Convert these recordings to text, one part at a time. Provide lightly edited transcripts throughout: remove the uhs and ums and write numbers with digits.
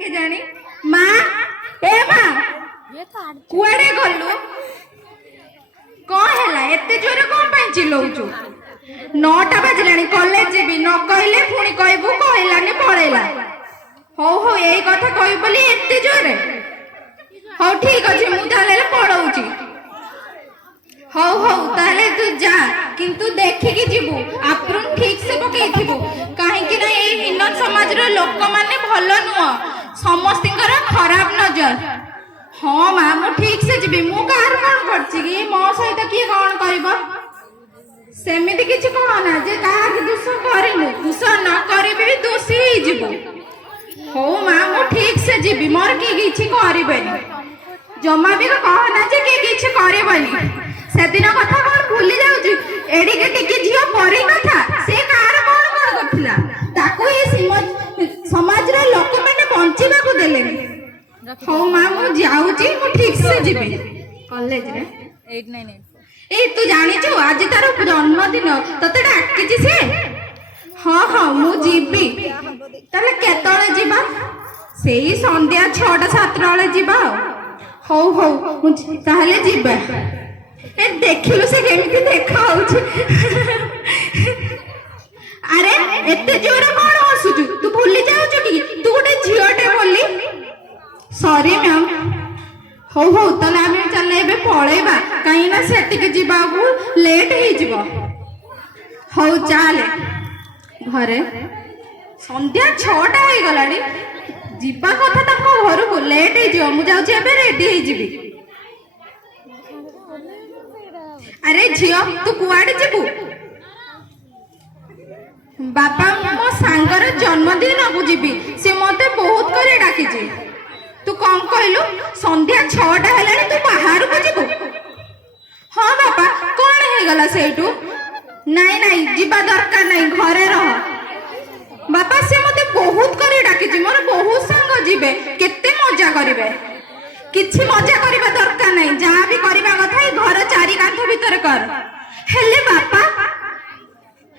के जानी माँ ए माँ कुआड़े गलु कौन हैला एते जोरे कौन ପାଇଁ ଚିଲଉଛୁ 9ଟା ବାଜିଲାଣି କଲେଜ ଯିବି ନ କହିଲେ ପୁଣି କହିବୁ କହିଲାନି ପଳେଇଲା ହଉ ହଉ ଏଇ କଥା କହିବି ବୋଲି ଏତେ ଜୋରେ ହଉ ଠିକ ଅଛି ମୁଁ ତାହେଲେ ପଳଉଛି ହଉ ହଉ ତାହେଲେ ତୁ ଯା କିନ୍ତୁ ଦେଖିକି ଯିବୁ ଆପ୍ରୁନ ଠିକ ସେ ପକେଇଥିବୁ କାହିଁକି ନା ଏଇ ହିନ୍ଦୁ ସମାଜର ଲୋକମାନେ ଭଲ ନୁହଁ ସମସ୍ତଙ୍କର ଖରାପ ନଜର हाँ माँ मु ठीक से जीवी मु कार कौन करछि कि मो सहित किए कौन कहब सेमिति किछि कहना जे काहा के दोष करिनु दोष न करिबे भी दोषी ही जीवो हो माँ मु ठीक से जीवी मोर की किछि करिबेनी जमा भी कहना जे के किछि करिबेनी सेदिन कथा कौन भूली जाउछि एडी के टिके जियो परी कथा से कार कौन कौन करथिला ताको ए समाज रे लोक माने बंचिबा को देलेनी हाँ माँ मु जाऊँगी मु ठीक से जीवी कॉलेज रे 8984 ए तू जानी छु आज तार जन्मदिन तते डाकिछि से हाँ हाँ मु जीवी ताले केतळे जीवा सेही संध्या 6टा 7टा वाले जीवा हौ हौ ताहले जीवा ए देखिलु से केमिति देखा होछि अरे एते जोर कोन हसुछु तू भूली जाउछु कि तू गोटे झियोटे बोली सॉरी मैम हो हो तले आमे चले एबे पळेबा काई ना सेटिके जीवा को लेट हे जीवा हो चाले घरे संध्या 6टा हे गलाडी जीवा कथा तको घर को लेट हे जीवा मु जाउची एबे रेडी हे जीवी अरे झियो तू कुआडे जीवु बापा मो सांगर जन्मदिन को जीवी से मते बहुत करे डाकी छी तू कौन कहलु संध्या 6टा हेलानी तू बाहर को जीवु हाँ बापा कौन हे गला सेठू नाई नाई जीवा दरकार नहीं घरे रह बापा से मते बहुत करे डाकी छी मोर बहुत संग जीवे केते मजा करिवे किछि मजा करिबा दरकार नहीं जहां भी करिबा कथा घर चारि कांथ भीतर कर हेले बापा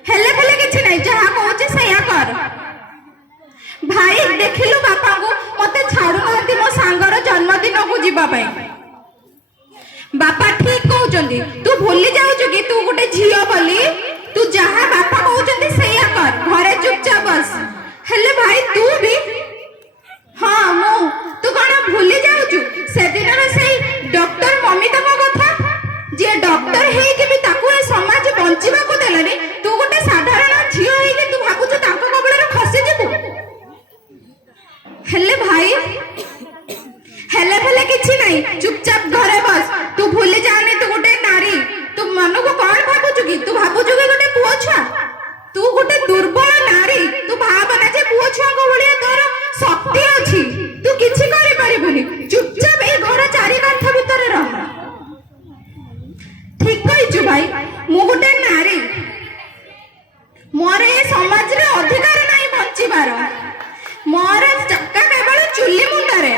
हेले हेले किछि नहीं जहां कहूचे सेया कर भाई देखिलु बापा को मते छाड़ू नांती मो सांगर जन्मदिन को जीवा पाई बापा ठीक कहउचंदी तू भूली जाउछु कि तू गोटे झियो बोली तू जहां बापा कहउचंदी सेया कर घरे चुपचाप बस हेले भाई तू भी हां मु तू कोन भूली जाउछु से दिन रे सेई डॉक्टर ममिता को कथा जे डॉक्टर हे कि भी ताको समाज बंचिबा को देलानी तू गोटे साधारण झियो हे कि तू भाबुछु ताको कबळ रे खसी जीवु हेले भाई हेले फेले किछि नहीं चुपचाप घरे बस तू भूली जानी तू गोटे नारी तू मन को कौन भाबुछु कि तू भाबुछु कि गोटे पुओ छुआ तू गोटे दुर्बल नारी तू भाबना जे पुओ छुआ को भलिया तोर शक्ति अछि तू किछि करि परिबुनी चुपचाप ए घर चारि कांथ भीतर रह ठीक कहिछु भाई मु गोटे नारी मोर ए समाज रे अधिकार नहीं बंचिबार मोर चक्का केवल चुल्ली मुंडरे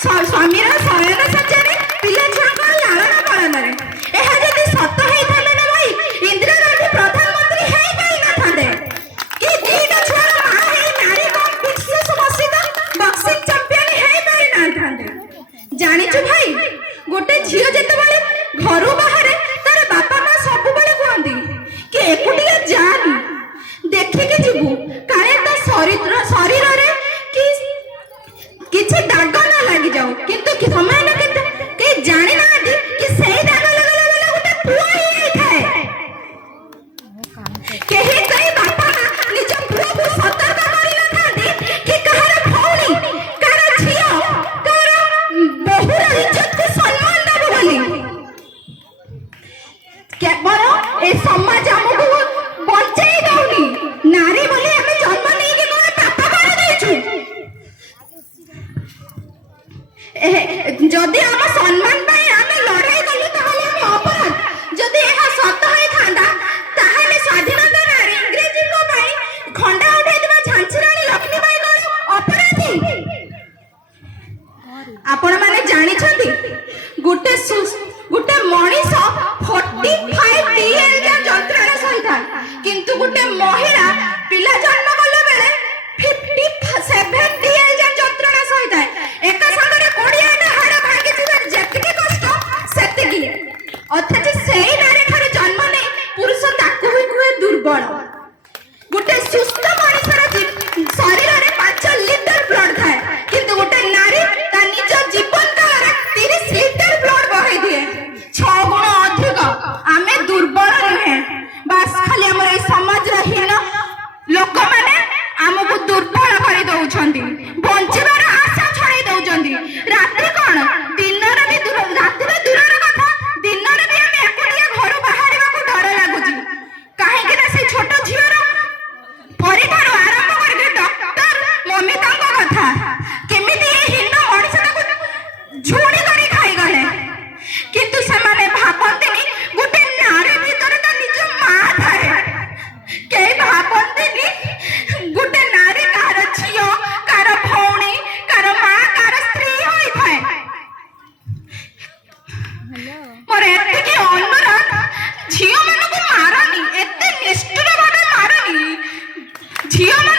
स्वामीर शयन सज्जारे पिला छुआ लालन पालन एहा जदि सत हेई थाने ना भाई इंदिरा गांधी प्रधानमंत्री हेई पाई ना थांदे कि दीटा छुआ मां हेई नारी कॉम्पिटिशन समस्या बॉक्सिंग चैंपियन हेई पाई ना थांदे जानि छु भाई गोटे झियो जते बाले घरु बाहरे तार बापा मां सब बाले कहंदी कि एकुटिया जानी देखि के जीवु काहे त शरीर रे किछि दाग ना लागि जाऊ किंतु कि समय ना के जानि ना दि कि सेही दाग लगला वाला गोटे पुआ ही थाए केही कई बापा निज पुआ को सतर्क करि ना थांदी कि कहार भौणी कहार झियो कहार बहुर इज्जत को सम्मान देबो बोली केवल ए समाज हमको बंचाई दउनी नारी बोली हमें जन्म नहीं के कोन पापा कर देछु जदि हम सम्मान पाई हमें लड़ाई कलु ताहले हम अपराध जदि एहा सत होई थांदा ताहले स्वाधीनता नारी अंग्रेजी को पाई खंडा उठाई देबा झांसी रानी लक्ष्मीबाई को अपराधी आपण माने जानि छथि गुटे मनीष 45 डीएल जा जंत्रणा सहिता किंतु गुटे महिला पिला जन्म कला बेले 57 डीएल जा जंत्रणा ଝିଅ ମାନେ